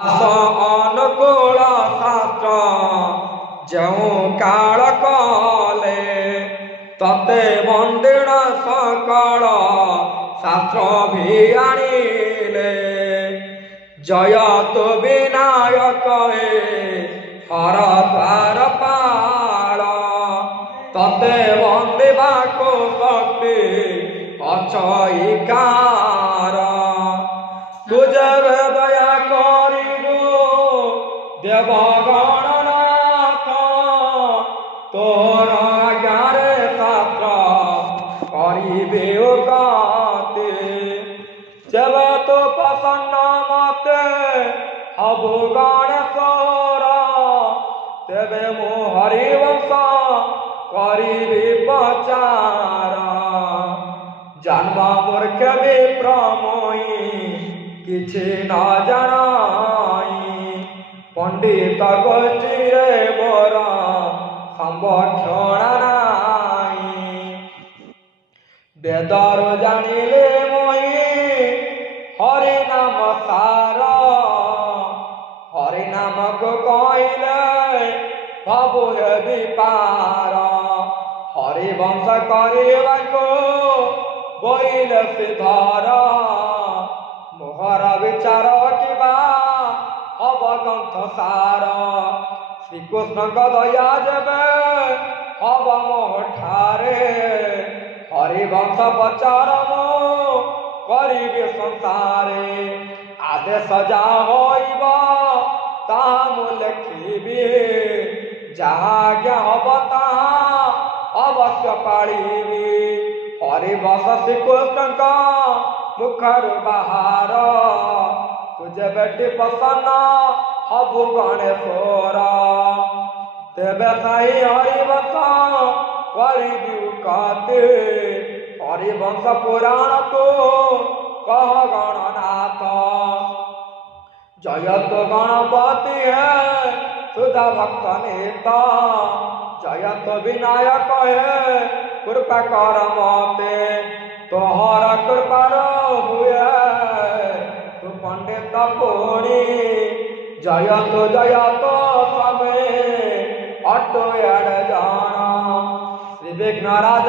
ଆସ ଅନୁକୂଳ ଶାସ୍ତ୍ର ଯେଉଁ କାଳ କଲେ ତତେ ବନ୍ଦିଣ ସକଳ ଶାସ୍ତ୍ର ଭି ଆଣିଲେ। ଜୟ ତୁ ବିନାୟକ ହର ଦ୍ୱାର ପାଳ ତତେ ବନ୍ଦିବାକୁ ଶକ୍ତି ଅଛଇକାର। ତୁ ଯେବେ ଦୟା କରିବୁ ଦେବଗଣନାଥ ତୋର ଆଜ୍ଞାରେ ଶାସ୍ତ୍ର କରିବେ ଉନ୍ନତି। ଯେବେ ତୁ ପ୍ରସନ୍ନ ମତେ ହବୁ ଗଣେଶ୍ୱର ତେବେ ମୁଁ ହରିବଂଶ କରିବି ପ୍ରଚାର। ଜନ୍ମ ମୂର୍ଖ ବିପ୍ରମୋଇ କିଛି ନ ଜାଣାଇ ପଣ୍ଡିତ ଗୋଷ୍ଠୀରେ ମୋର ସମ୍ଭକ୍ଷଣ ନାହିଁ। ବେଦରୁ ଜାଣିଲେ moi ହରି ନାମ ସାର ହରି ନାମକୁ କହିଲେ ସବୁ ହେବି ପାର। ହରି ବଂଶ କରିବାକୁ ବୋଇଲେ ଶ୍ରୀଧର ମୋହର ବିଚାର କିବା ହବ ଗ୍ରନ୍ଥ ସାର। ଶ୍ରୀକୃଷ୍ଣଙ୍କ ଦୟା ଯେବେ ହବ ମୋଠାରେ ହରିବଂଶ ପ୍ରଚାର ମୁଁ କରିବି ସଂସାରେ। ଆଦେଶ ଯାହା ହୋଇବ ତାହା ମୁଁ ଲେଖିବି ଯାହା ଆଜ୍ଞା ହବ ତାହା ଅବଶ୍ୟ ପାଳିବି। ହରିବଂଶ ଶ୍ରୀକୃଷ୍ଣଙ୍କ ମୁଖରୁ ବାହାର ତୁ ଯେବେଟି ପ୍ରସନ୍ନ ହବୁ ଗଣେଶ୍ୱର ତେବେ ସାଇ ହରିବଂଶ କରିବି ଉନ୍ନତି। ହରିବଂଶ ପୁରାଣ ତୁ କହ ଗଣନାଥ ଜୟତୁ ଗଣପତି ହେ ସୁଧା ଭକ୍ତ ନେତା। ଜୟତୁ ବିନାୟକ ହେ କୃପା କର ମତେ ତୋହର କୃପାର ହୁଏ ତୁ ପଣ୍ଡିତ ପୁଣି। ଜୟତୁ ଜୟତୁ ସ୍ୱାମୀ ଅଟୁ ଏଡ଼େ ଜାଣ ଶ୍ରୀ ବିଘ୍ନ ରାଜ